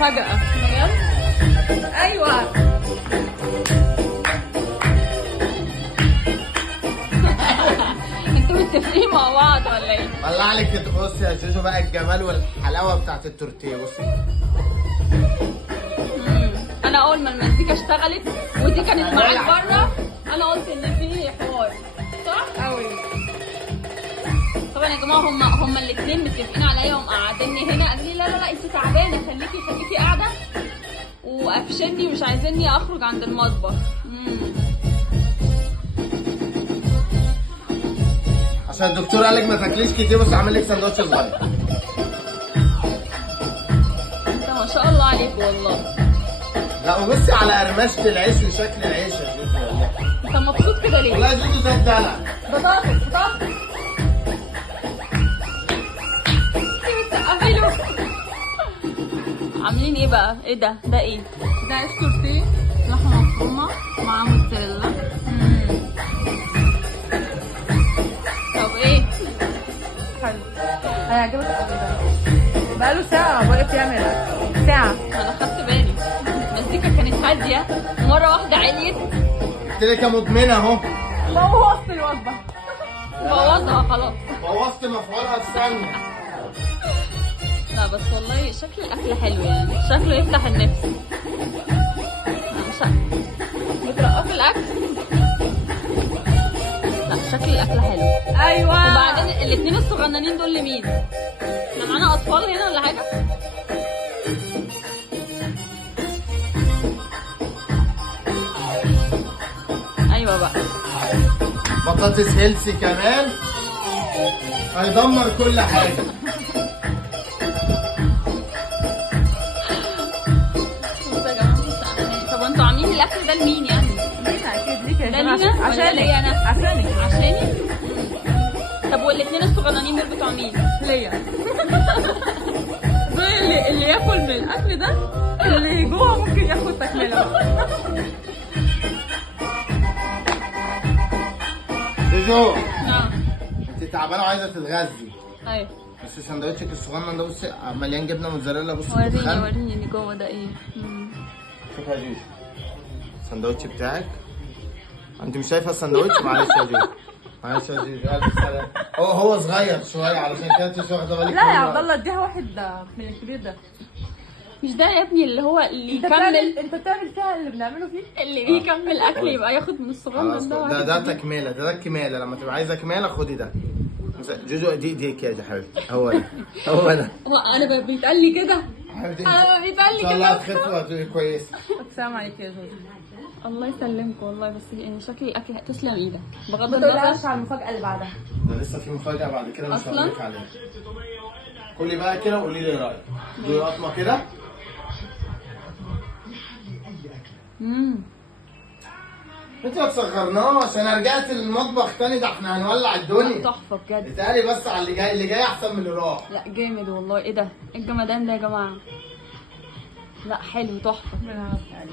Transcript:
مفاجأة بجد؟ ايوه. انتوا متفقين مع بعض ولا ايه؟ والله عليك. بصي يا جوجو بقى الجمال والحلاوه بتاعت التورتيه. بصي انا اول ما المزيكا اشتغلت ودي كانت معاك بره انا قلت ان في حوار، صح؟ قوي. طبعا يا جماعه هما الاثنين متفقين عليا ومقعديني هنا، قالوا لي لا لا لا انت تعبانه، خليكي قاعده، وقفشني ومش عايزيني اخرج عند المطبخ. عشان الدكتور قال لك ما تاكليش كتير، بس عامل لك سندوتش صغير. انت ما شاء الله عليك والله. لا وبصي على قرمشه العيش وشكل العيش يا جوجو والله. انت مبسوط كده ليه؟ والله يا جوجو زي الدلع. بطاطس بطاطس. بتسقفي له. عاملين ايه بقى؟ ايه ده؟ ده ايه؟ ده عيش تورتيه لحمه مفرومه مع موتزاريلا. طب ايه؟ حلو، هيعجبك قوي ده. بقاله ساعة واقف يعمل أكل. ساعة. انا خدت بالي المزيكا كانت هاديه مره واحده عليت قلت لك يا مدمنه اهو. بوظت الوجبة. بوظها خلاص. بوظت مفعولها السمن. لا بس والله شكل الاكل حلو يعني، شكله يفتح النفس. بترقصي الاكل؟ لا شكل الاكل حلو. أيوه. وبعدين الاثنين الصغننين دول لمين؟ احنا معانا اطفال هنا ولا حاجه؟ ايوه بقى. بطاطس هيلسي كمان هيدمر كل حاجه. طب انتوا عاملين الاكل ده لمين يعني؟ لينا أكيد ليك يا ده جماعة. لينا ولا عشانك. ليا أنا؟ عشانك. عشاني؟ طب والاثنين الصغننين دول بتوع مين؟ ليا. زي اللي ياكل من الأكل ده اللي جوه ممكن ياخد تكملة. جوجو اه انت تعبانه وعايزه تتغذي، ايوه. بس سندوتشك الصغنن ده بصي مليان جبنه موتزاريلا. بصي وريني دخان. وريني اللي جوه ده ايه؟ شوف يا جوجو السندوتش بتاعك. انت مش شايفه السندوتش؟ معلش يا جوجو، معلش يا جوجو، الف سلامه. هو صغير شويه علشان كده انت مش واخده بالك لا يا منه. عبد الله اديها واحد من الكبير ده. مش ده يا ابني اللي هو اللي انت بتعمل فيها اللي بنعمله فيه؟ اللي بيكمل اكل يبقى ياخد من خلاص الصغنن ده واحد. ده تكمله، ده الكماله. لما تبقى عايزه كماله خدي ده. جوجو ديك يا حبيبتي، هو ده هو ده. انا بيتقال لي كده، حبيبتي انا بيتقال ان لي شاء الله كده. هتخفي وهتبقي كويسه. السلام عليكم يا زوزو. الله يسلمكم والله، بس يعني شكل الاكل تسلم ايدك بغض ما تقولهاش النظر. على المفاجأة اللي بعدها. ده لسه في مفاجاه بعد كده مش أصلاً؟ هقول لك عليها. كلي بقى كده وقولي لي رايك. دوقي قطمه كده. انت ما تصغرناش، انا رجعت المطبخ تاني، ده احنا هنولع الدنيا. تحفه بجد. اتقالي بس على اللي جاي، اللي جاي احسن من اللي راح. لا جامد والله. ايه ده؟ ايه الجمدان ده يا جماعه؟ لا حلو تحفه. ربنا يعافيك.